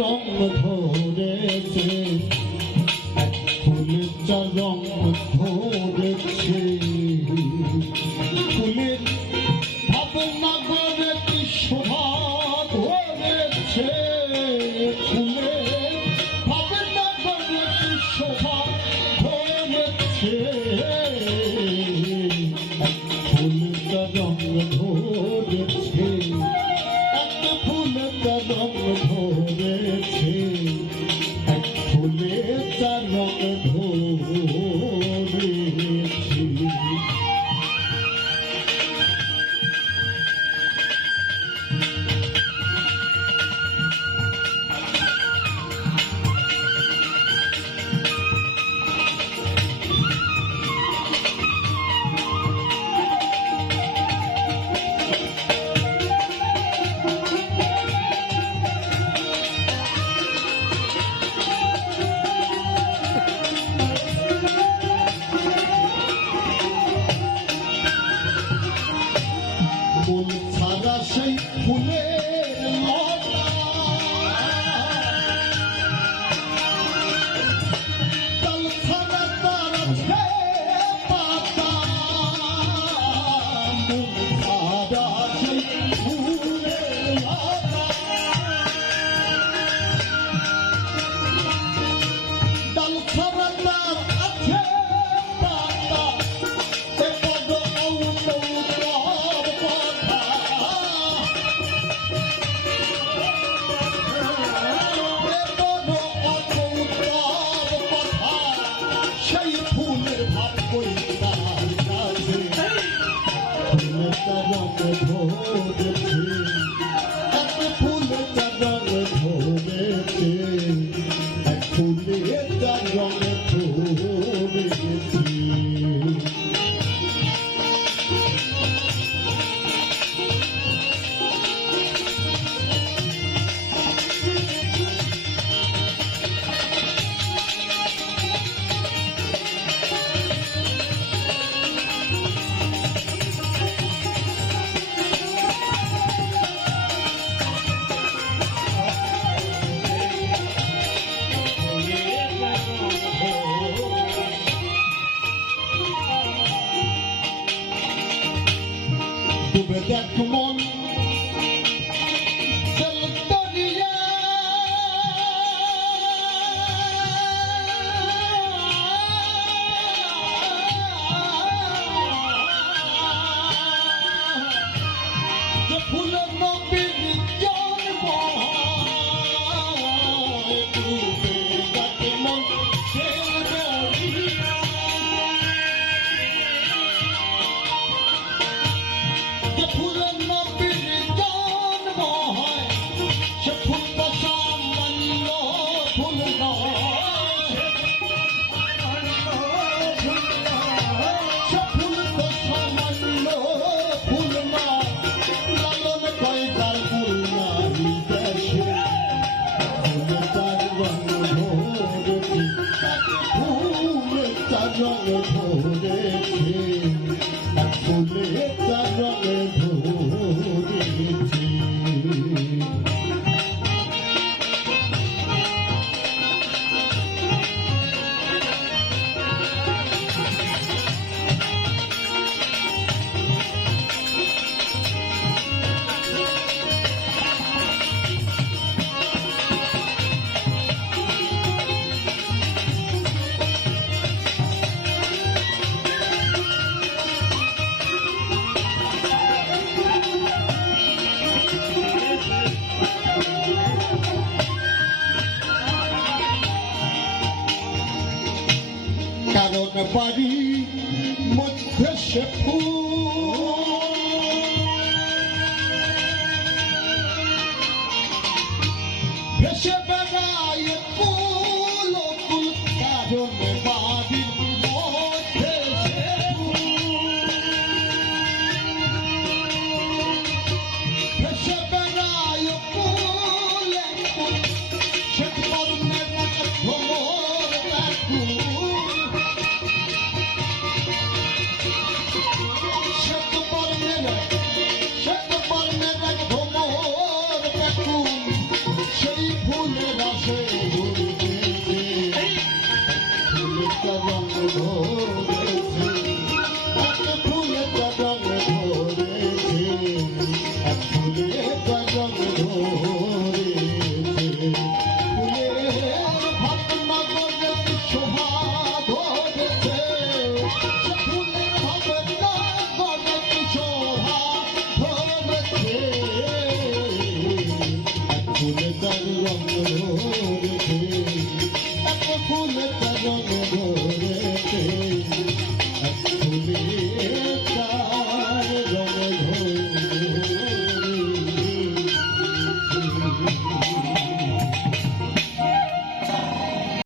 রং ধরেছে, ফুলের যা রং ধরেছে, ফুলের ভাবনা করে কি শোভা ধরেছে, ফুলের ভাবনা করে কি শোভা ধরেছে, ফুলের যা রং ধরেছে, একটা ফুলের যা রং ধরেছে, এক ফুলের যা রং ধরেছে। ফুল ছাড়া সেই ফুলের লতা, ডাল ছাড়া তার আছে পাতা, ফুল ছাড়া সেই ফুলের লতা, ডাল ছাড়া তার আছে পাতা, রং ধরেছে, এক ফুলের যা রং ধরেছে, এক ফুলের যা রং ধরেছে। ডুবে দেখ মন দরিয়া, যে ফুলের নবীর জন্ম, ডুবে দেখ মন দরিয়া, যে ফুলের নবীর জন্ম হয়, সে ফুল তো সামান্য ফুল নয়, সে ফুল তো সামান্য ফুল নয়, লালন কয় তার ফুল নারী দেশে, ফুলের তার রং ধরেছে, ফুলের তার রং ধরেছে, এক ফুলের তার রং ধরেছে। কারণ বাড়ি মধ্যে সে ফুল, ভেসে